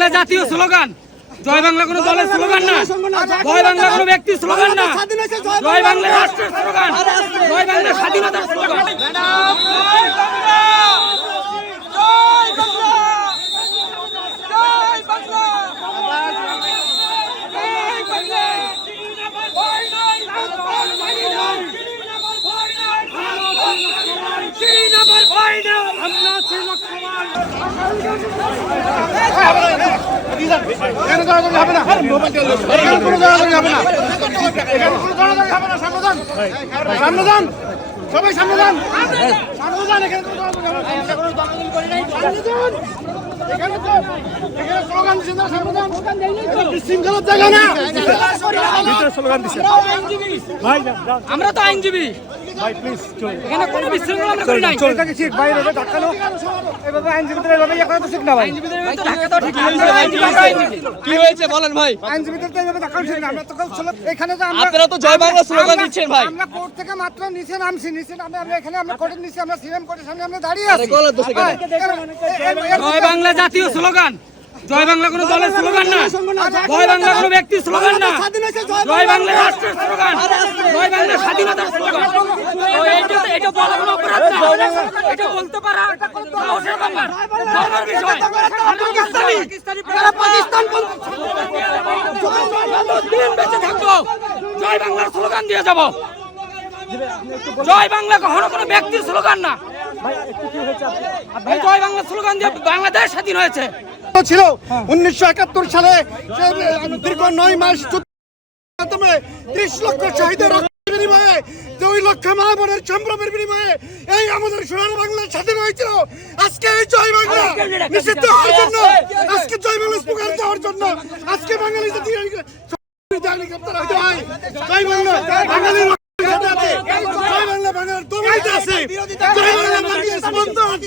বাংলা জাতীয় স্লোগান। জয় বাংলা কোনো দলের স্লোগান না, জয় বাংলা কোনো ব্যক্তির স্লোগান না, জয় বাংলা রাষ্ট্রের স্লোগান, জয় বাংলা স্বাধীনতার স্লোগান। সবাই সামনে যান, আমরা তো আইনজীবী, এখানে কোনো বিশৃঙ্খলা আমরা করি নাই। কি হয়েছে বলেন ভাই? আপনারা তো জয় বাংলা স্লোগান দিচ্ছেন ভাই। আমরা কোর্ট থেকে মাত্র নিচে নামছি, আমরা এখানে আমরা কোর্টের নিচে আমরা সিএম কোর্টের সামনে আমরা দাঁড়িয়ে আছি। জয় বাংলা জাতীয় স্লোগান। জয় বাংলা কোনো দলের স্লোগান না, জয় বাংলা কোনো ব্যক্তির স্লোগান না, জয় বাংলা রাষ্ট্রের স্লোগান, জয় বাংলা স্বাধীনতার স্লোগান। এটা বলা কোনো অপরাধ না, এটা বলতে পারা সাহসের ব্যাপার, গর্বের বিষয়। দিন বেঁচে থাকবো জয় বাংলার স্লোগান দিয়ে যাব। জয় বাংলা কখনো কোনো ব্যক্তির স্লোগান না, জয় বাংলা স্লোগান দিয়ে বাংলাদেশ স্বাধীন হয়েছে। ছিল 1971 সালে দীর্ঘ 9 মাস 30 লক্ষ শহীদের রক্তের বিনিময়ে, 2 লক্ষ মা বোনের সম্ভ্রমের বিনিময়ে এই আমাদের সোনার বাংলা স্বাধীন হয়েছিল। আজকে এই জয় বাংলা নিষিদ্ধ হওয়ার জন্য, আজকে জয় বাংলা স্লোগান দেওয়ার জন্য, আজকে বাঙালি জাতি গ্রেপ্তার হতে হয়। জয় বাংলা বাঙালির সাথে আছে, জয় বাংলা বাংলার দোলাইতে আছে, জয় বাংলা বাংলার স্পন্দন।